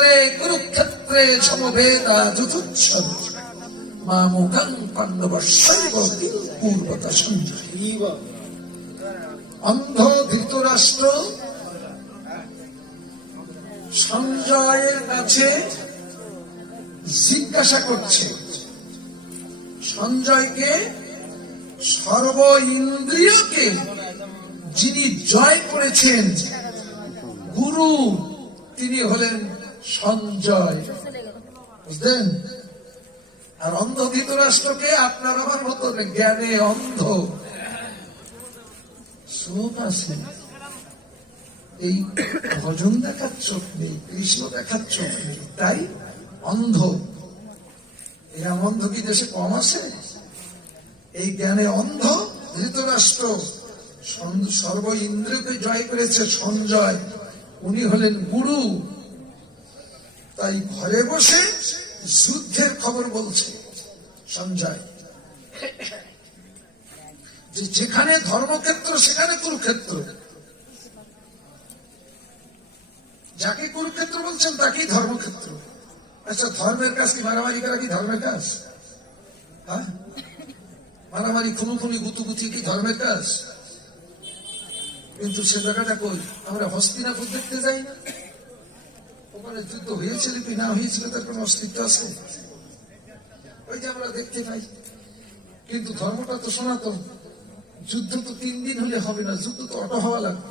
কুরুক্ষেত্রে কুরুক্ষেত্রে সমবেতা যুধুচ্ছদ মামুকাং পাণ্ডবস্যৈব পূর্বতা সঞ্জয়। অন্ধ ধৃতরাষ্ট্র সঞ্জয়ের কাছে জিজ্ঞাসা করছে, সঞ্জয়কে সর্ব ইন্দ্রিয়কে যিনি জয় করেছেন গুরু, তিনি হলেন সঞ্জয়। বুঝলেন? আর অন্ধ ধৃতরাষ্ট্রকে আপনার আমার মতো জ্ঞানে অন্ধ, চোখ আছে, এই ভজন দেখার চোখ নেই, কৃষ্ণ দেখার চোখ নেই, তাই অন্ধ। এরা অন্ধ কি দেশে কম আছে? এই জ্ঞানে অন্ধ ধৃতরাষ্ট্র সর্ব ইন্দ্রিয়কে জয় করেছে সঞ্জয়, উনি হলেন গুরু। তাই ঘরে বসে যুদ্ধের খবর বলছে সঞ্জয়, যে যেখানে ধর্মক্ষেত্র সেখানে কুরুক্ষেত্র। যাকে কুরুক্ষেত্র বলছেন তাকেই ধর্মক্ষেত্র। আচ্ছা, ধর্মের কাজ কি মারামারি করা? কি ধর্মের কাজ? হ্যাঁ, মারামারি খুনোখুনি গুতুগুতি কি ধর্মের কাজ? কিন্তু সে জায়গাটা কই? আমরা হস্তিনাপুর দেখতে যাই না? ওখানে যুদ্ধ হয়েছিল কি না হয়েছিল তার কোন অস্তিত্ব আছে? ওই যে আমরা দেখতে পাই। কিন্তু ধর্মটা তো সনাতন। যুদ্ধ তো 3 দিন হলে হবে না, যুদ্ধ তো অটো হওয়া লাগবে।